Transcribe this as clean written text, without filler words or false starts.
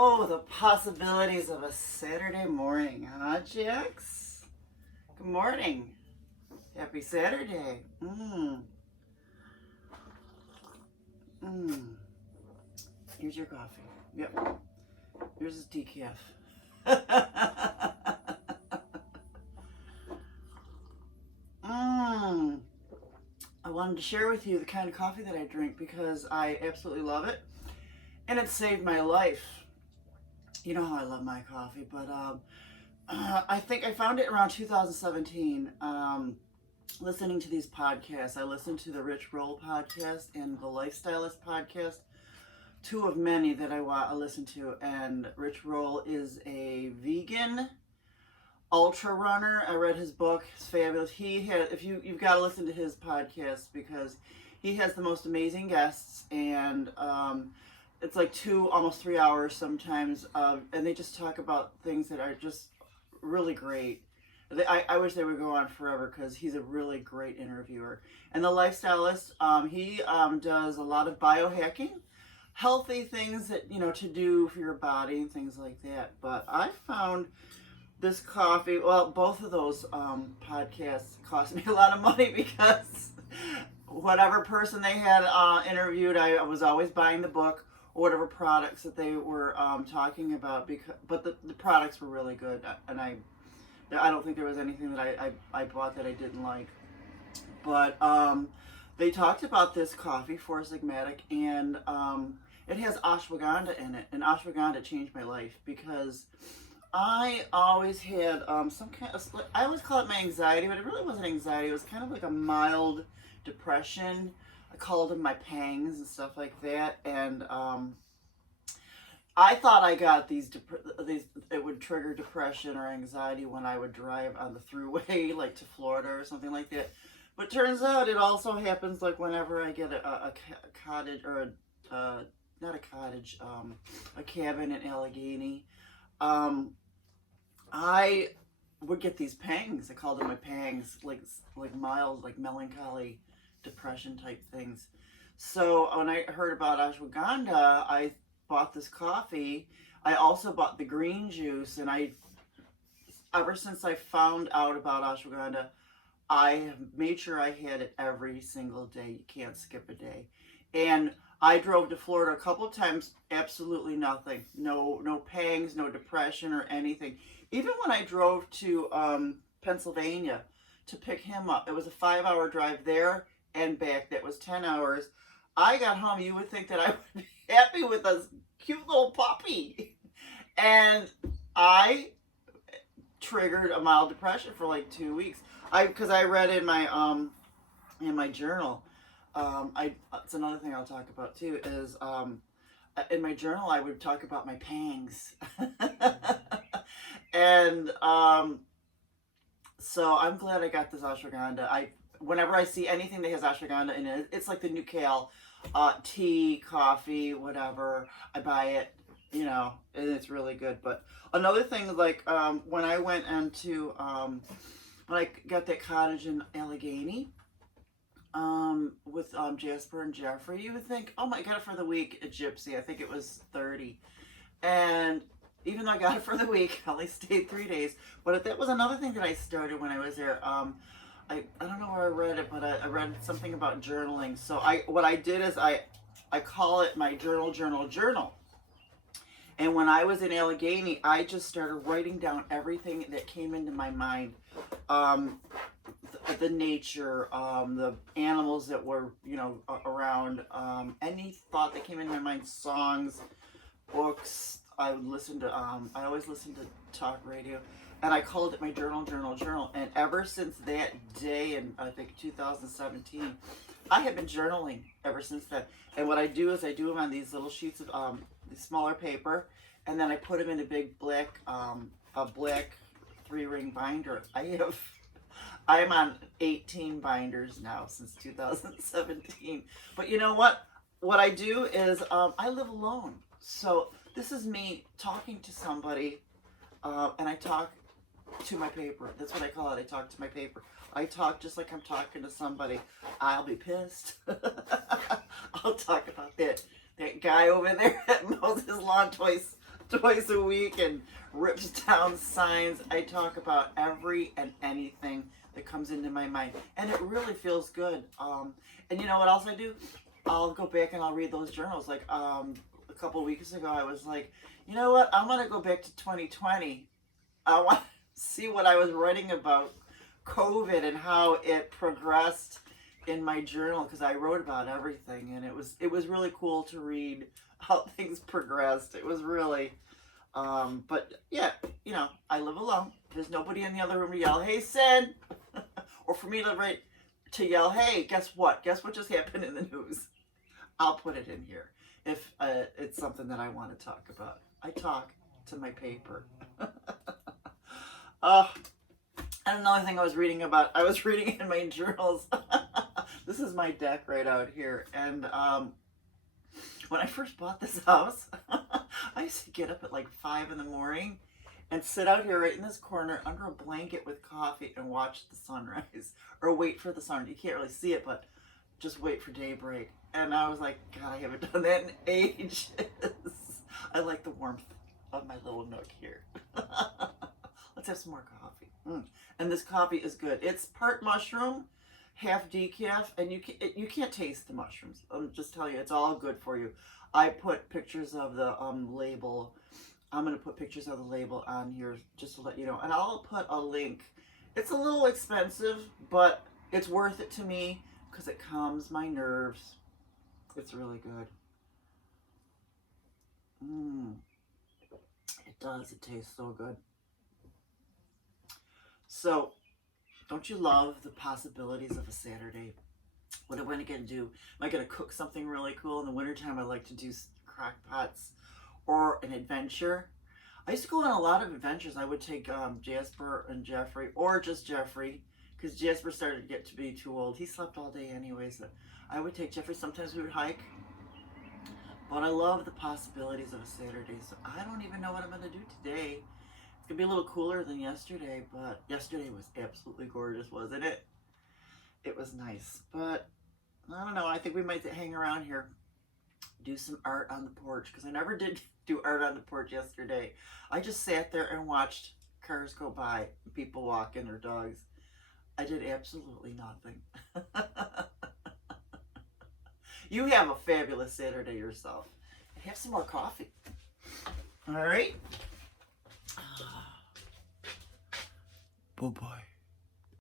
Oh, the possibilities of a Saturday morning, huh, Jax? Good morning. Happy Saturday. Here's your coffee. Yep. Here's his decaf. I wanted to share with you the kind of coffee that I drink because I absolutely love it. And it saved my life. You know how I love my coffee, but I think I found it around 2017. Listening to these podcasts, I listened to the Rich Roll podcast and the Lifestylist podcast, two of many that I listen to. And Rich Roll is a vegan ultra runner. I read his book; it's fabulous. He had, if you've got to listen to his podcast because he has the most amazing guests, and it's like almost 3 hours sometimes, and they just talk about things that are just really great. I wish they would go on forever because he's a really great interviewer. And the Lifestylist, he does a lot of biohacking, healthy things that, to do for your body and things like that. But I found this coffee, well, both of those podcasts cost me a lot of money because whatever person they had interviewed, I was always buying the book or whatever products that they were talking about. But the products were really good, and I don't think there was anything that I bought that I didn't like. But they talked about this coffee for Sigmatic, and it has ashwagandha in it. And ashwagandha changed my life because I always had some kind of, I always call it my anxiety, but it really wasn't anxiety. It was kind of like a mild depression. I called them my pangs and stuff like that. And I thought I got these, it would trigger depression or anxiety when I would drive on the throughway, like to Florida or something like that. But turns out it also happens like whenever I get a cottage, or not a cottage, a cabin in Allegheny. I would get these pangs. I called them my pangs, like mild, like melancholy, depression type things. So when I heard about ashwagandha, I bought this coffee. I also bought the green juice, and ever since I found out about ashwagandha, I have made sure I had it every single day. You can't skip a day. And I drove to Florida a couple of times, absolutely nothing. No pangs, no depression or anything. Even when I drove to Pennsylvania to pick him up, it was a 5-hour drive there and back. That was 10 hours. I got home, you would think that I would be happy with a cute little puppy. And I triggered a mild depression for like 2 weeks. Because I read in my journal, it's another thing I'll talk about too, is in my journal I would talk about my pangs. And so I'm glad I got this ashwagandha. Whenever I see anything that has ashwagandha in it, it's like the new kale, tea, coffee, whatever, I buy it, and it's really good. But another thing, like when I went into when I got that cottage in Allegheny with Jasper and Jeffrey, you would think, oh my, I got it for the week at Gypsy. I think it was $30. And even though I got it for the week, I only stayed 3 days. But that was another thing that I started when I was there. I don't know where I read it, but I read something about journaling. So what I did is I call it my journal. And when I was in Allegheny, I just started writing down everything that came into my mind. The nature, the animals that were, around, any thought that came into my mind, songs, books. I always listened to talk radio, and I called it my journal. And ever since that day in, I think, 2017, I have been journaling ever since then. And what I do is I do them on these little sheets of smaller paper, and then I put them in a big black 3-ring binder. I am on 18 binders now since 2017. But you know what? What I do is I live alone. So this is me talking to somebody, and I talk to my paper. That's what I call it. I talk to my paper. I talk just like I'm talking to somebody. I'll be pissed. I'll talk about that guy over there that mows his lawn twice twice a week and rips down signs. I talk about every and anything that comes into my mind, and it really feels good. And you know what else I do? I'll go back and I'll read those journals. Like a couple weeks ago, I was like, you know what? I'm gonna go back to 2020. I want to see what I was writing about COVID and how it progressed in my journal, because I wrote about everything, and it was really cool to read how things progressed. It was really, but yeah, you know, I live alone. There's nobody in the other room to yell, "Hey, Sid," or for me to yell, "Hey, guess what? Guess what just happened in the news?" I'll put it in here if it's something that I want to talk about. I talk to my paper. And another thing I was reading in my journals. This is my deck right out here. And when I first bought this house, I used to get up at like 5 in the morning and sit out here right in this corner under a blanket with coffee and watch the sunrise, or wait for the sun. You can't really see it, but just wait for daybreak. And I was like, God, I haven't done that in ages. I like the warmth of my little nook here. Let's have some more coffee. And this coffee is good. It's part mushroom, half decaf, and you can't taste the mushrooms. I'm just telling you, it's all good for you. I put pictures of the label. I'm going to put pictures of the label on here just to let you know. And I'll put a link. It's a little expensive, but it's worth it to me because it calms my nerves. It's really good. It does. It tastes so good. So, don't you love the possibilities of a Saturday? What am I going to do? Am I going to cook something really cool? In the wintertime, I like to do crock pots or an adventure. I used to go on a lot of adventures. I would take Jasper and Jeffrey, or just Jeffrey, because Jasper started to get to be too old. He slept all day anyway, so I would take Jeffrey. Sometimes we would hike. But I love the possibilities of a Saturday, so I don't even know what I'm going to do today. It's going to be a little cooler than yesterday, but yesterday was absolutely gorgeous, wasn't it? It was nice, but I don't know. I think we might hang around here, do some art on the porch, because I never did do art on the porch yesterday. I just sat there and watched cars go by, people walking, their dogs. I did absolutely nothing. You have a fabulous Saturday yourself. Have some more coffee. All right. Bye-bye.